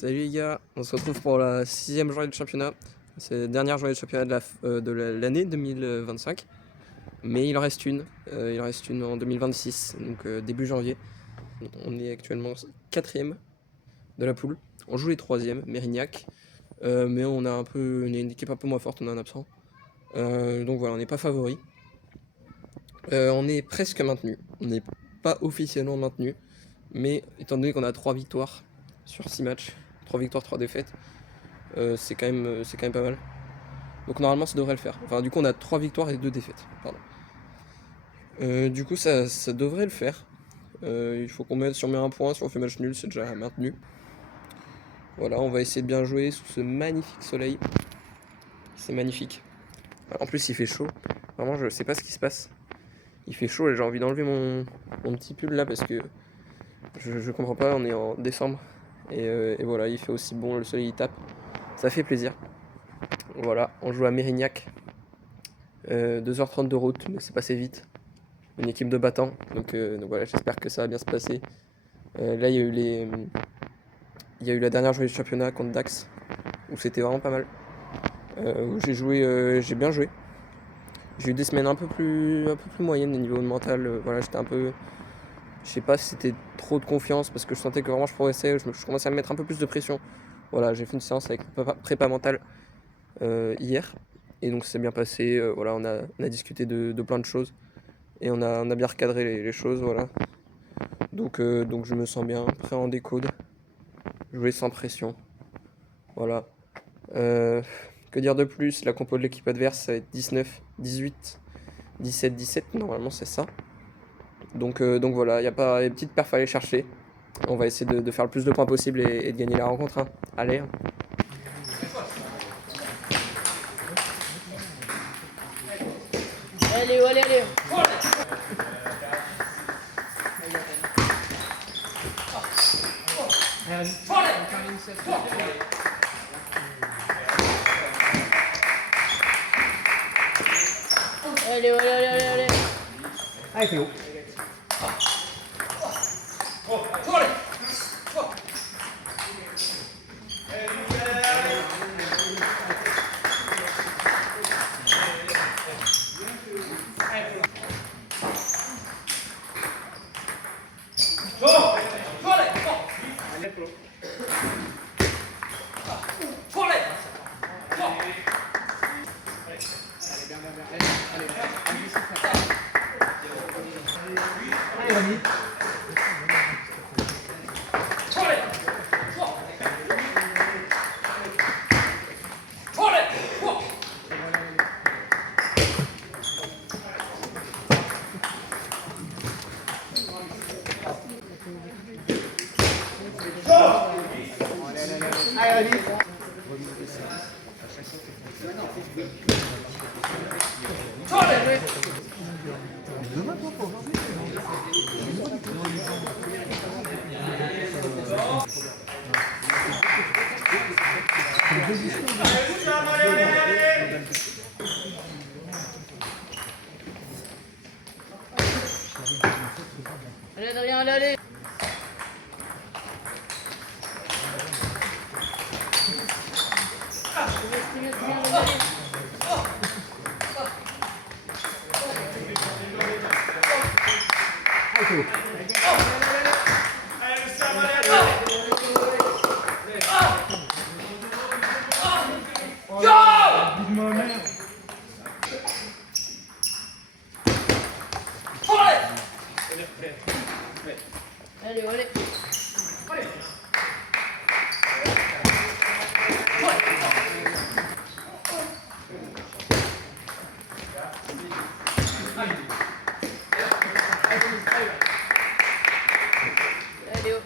Salut les gars, on se retrouve pour la 6ème journée de championnat. C'est la dernière journée de championnat de l'année 2025. Mais il en reste une. Il en reste une en 2026, donc début janvier. On est actuellement 4ème de la poule. On joue les 3e, Mérignac. Mais on a une équipe un peu moins forte, on a un absent. Donc voilà, on n'est pas favori. On est presque maintenu. On n'est pas officiellement maintenu. Mais étant donné qu'on a 3 victoires sur 6 matchs, 3 victoires, 3 défaites, c'est quand même pas mal. Donc normalement ça devrait le faire. Enfin du coup on a 3 victoires et 2 défaites. Pardon. Du coup ça devrait le faire. Il faut si on met un point, si on fait match nul, c'est déjà maintenu. Voilà, on va essayer de bien jouer sous ce magnifique soleil. C'est magnifique. En plus il fait chaud. Vraiment je sais pas ce qui se passe. Il fait chaud et j'ai envie d'enlever mon petit pull là parce que je comprends pas, on est en décembre. Et voilà, il fait aussi bon, le soleil il tape. Ça fait plaisir. Voilà, on joue à Mérignac. 2h30 de route, mais c'est passé vite. Une équipe de battants, donc voilà, j'espère que ça va bien se passer. Là, il y a eu la dernière journée du championnat contre Dax, où c'était vraiment pas mal. Où j'ai bien joué. J'ai eu des semaines un peu plus moyennes au niveau mental. Voilà, j'étais un peu, je sais pas si c'était trop de confiance parce que je sentais que vraiment je progressais. Je commençais à me mettre un peu plus de pression. Voilà, j'ai fait une séance avec prépa mentale hier. Et donc ça s'est bien passé, voilà, on a discuté de plein de choses et on a bien recadré les choses, voilà. Donc je me sens bien, prêt à en découdre, jouer sans pression, voilà. Que dire de plus? La compo de l'équipe adverse, ça va être 19, 18, 17, 17, normalement c'est ça. Donc voilà, il y a pas les petites perfs à aller chercher. On va essayer de faire le plus de points possible et de gagner la rencontre, hein. Allez, hein. Allez, allez, allez. Allez, allez, allez, allez, allez. Allez, Théo. Allez, Adrien, allez, allez. Allez, allez. Allez, oh.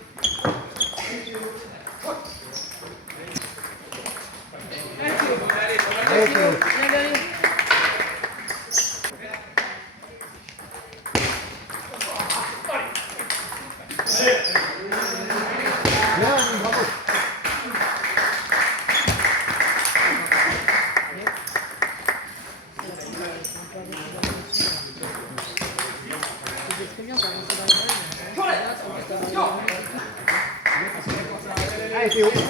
Allez, Théo. Allez, allez. Bien, bravo. C'est très bien, t'as avancé dans les balles. Allez, Théo. Allez,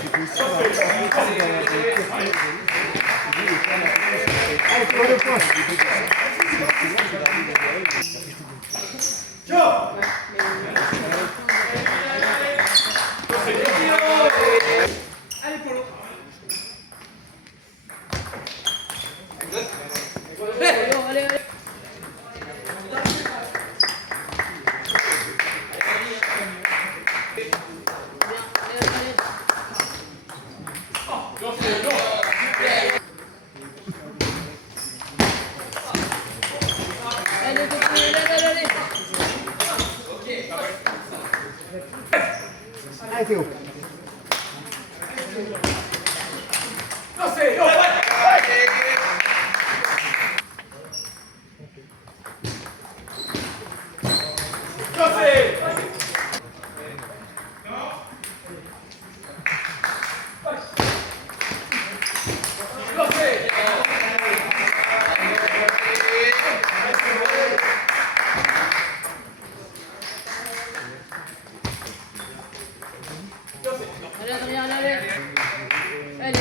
Théo, le point. Allez, allez, allez. Allez, allez, allez, allez. Allez, Théo. Allez, Adrien, allez, allez. Allez, allez.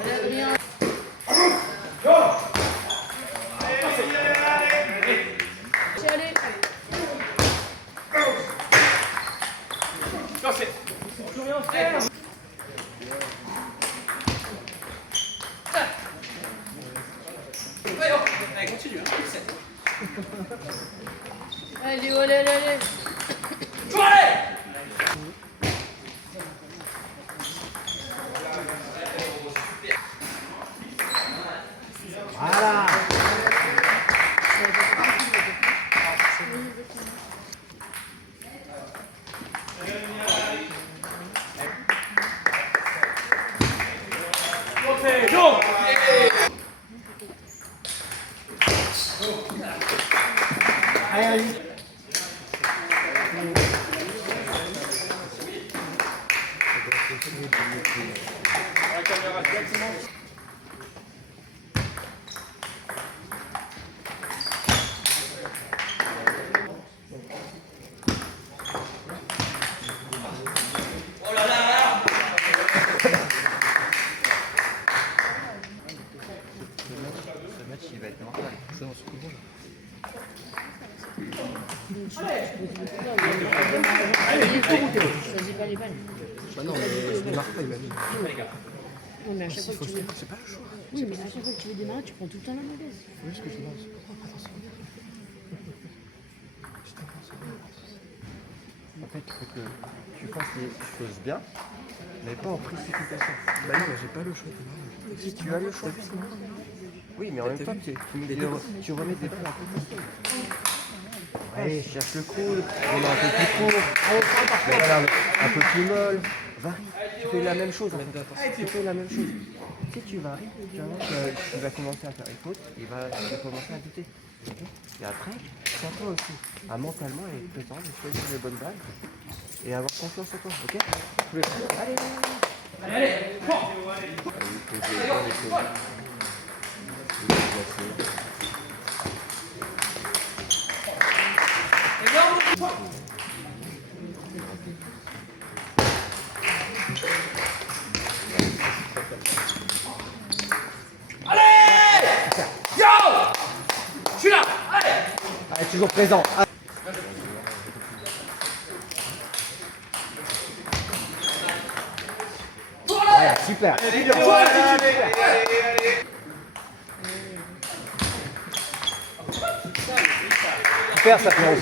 Allez, Adrien. Allez. Allez, allez, allez, allez. Voilà. Allez, allez. Choisis pas les balles. Bah non, mais je démarre pas, il m'a dit. Non, mais à chaque fois que tu veux. C'est pas le choix. Oui, mais à chaque fois que tu veux démarrer, tu prends tout le temps la mauvaise. Oui, ce que je demande. Attention. En fait, il faut que tu fasses les choses bien, mais pas en précipitation. Bah non, mais j'ai pas le choix. Si tu as le choix. Oui, mais en même temps, tu remets des balles à côté. Allez, cherche le cool, remets un peu plus court, mais voilà, un peu plus molle. Varie, tu fais la même chose. En fait. Tu fais la même chose. Si tu varies, tu vas voir qu'il va commencer à faire une faute, il va commencer à douter. Ok. Et après, c'est à toi aussi, à mentalement être présent, de choisir les bonnes balles et avoir confiance en toi, ok? Allez, allez, toujours présent. Voilà, super. Super, ça fait.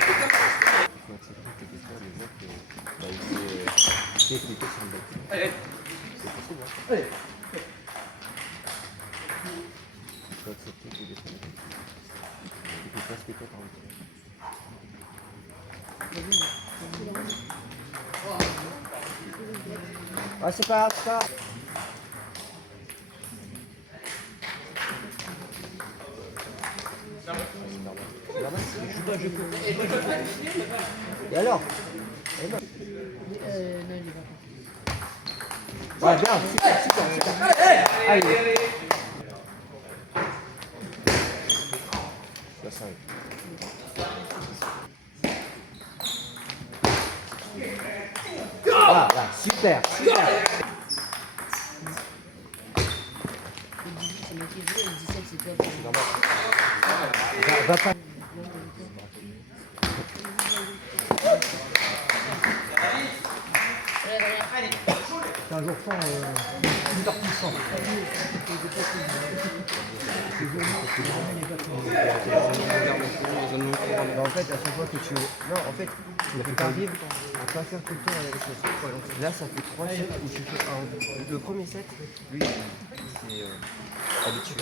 Ouais, c'est pas grave, c'est pas grave. Et alors? Non, il est pas. Ouais, bien, super, super, super. Allez. Voilà, là. Voilà, super, super. Va pas. 15 jours sans, 8h plus sans. En fait, à chaque fois que tu... Non, en fait, tu arrives à pas faire tout le temps la même chose. Là, ça fait 3 sets où tu fais un... Le premier set, lui, c'est habitué.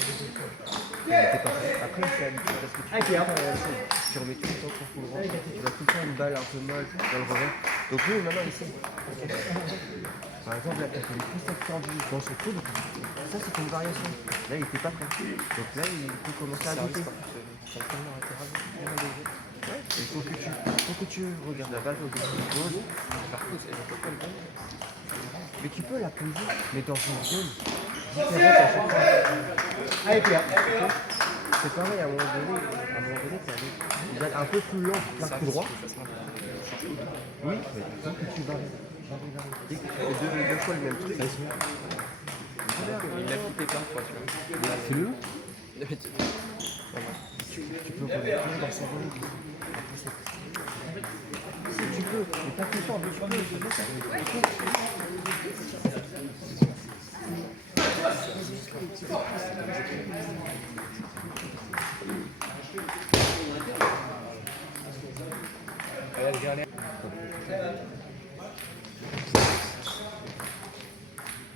Il était parfait. Après, il s'est habitué parce que tu fais la même chose. Tu remets tout le temps ton full range. Tu vas tout le temps une balle un peu molle dans le revers. Donc lui, maintenant, il sait. Par exemple, là, tu as fait les triceps tendus dans son coude. Ça, c'est une variation. Là, il n'était pas prêt. Donc là, il peut commencer à goûter. Ouais, il faut que tu regardes la balle au début du pose. Mais tu peux la poser, mais dans une zone différente à chaque fois. Allez, Pierre. C'est pareil, à un moment donné, tu as une balle un peu plus lente, plein coup droit. Oui, mais il faut que tu varies. Dès que tu fais deux fois le même truc, Il l'a coupé plein de fois, tu vois. Fais-le. tu peux revenir dans son rôle. Si tu peux, mais pas tout le temps, mais tu peux.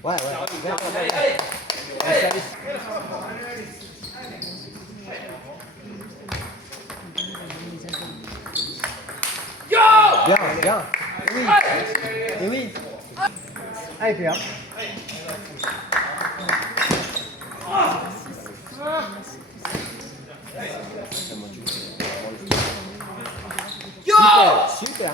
Ouais. Bien. Et oui. Allez, Pierre. Super.